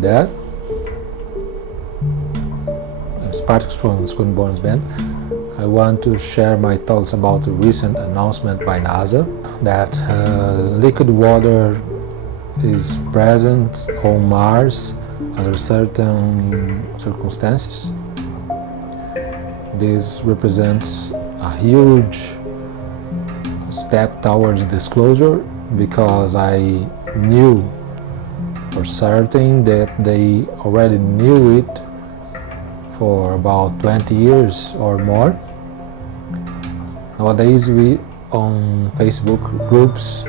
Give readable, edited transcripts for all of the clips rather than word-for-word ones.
dad. I'm Spartacus from School Bonus Band. I want to share my thoughts about the recent announcement by NASA that liquid water is present on Mars under certain circumstances. This represents a huge step towards disclosure, because I knew for certain that they already knew it for about 20 years or more. Nowadays, we on Facebook groups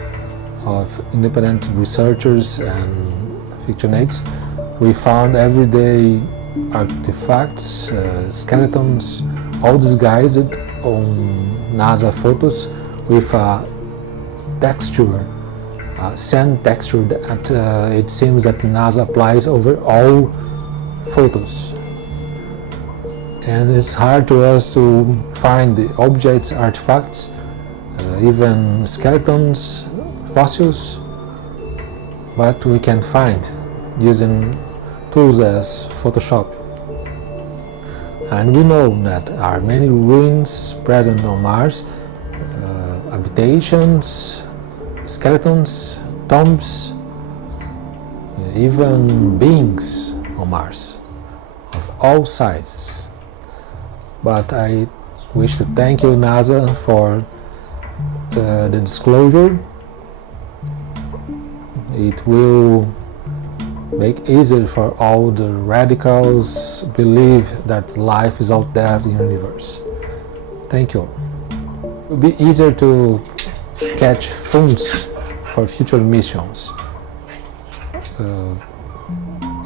of independent researchers and fictionates, we found everyday artifacts, skeletons, all disguised on NASA photos with a texture, sand texture that it seems that NASA applies over all photos. And it's hard to us to find the objects, artifacts, even skeletons, fossils, but we can find using tools as Photoshop. And we know that there are many ruins present on Mars, habitations, skeletons, tombs, even beings on Mars of all sizes. But I wish to thank you, NASA, for the disclosure. It will make easier for all the radicals believe that life is out there in the universe. Thank you. It will be easier to catch funds for future missions,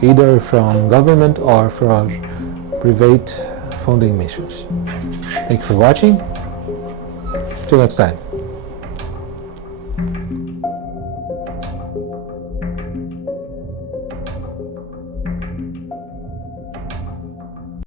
either from government or from private funding missions. Thank you for watching. Till next time.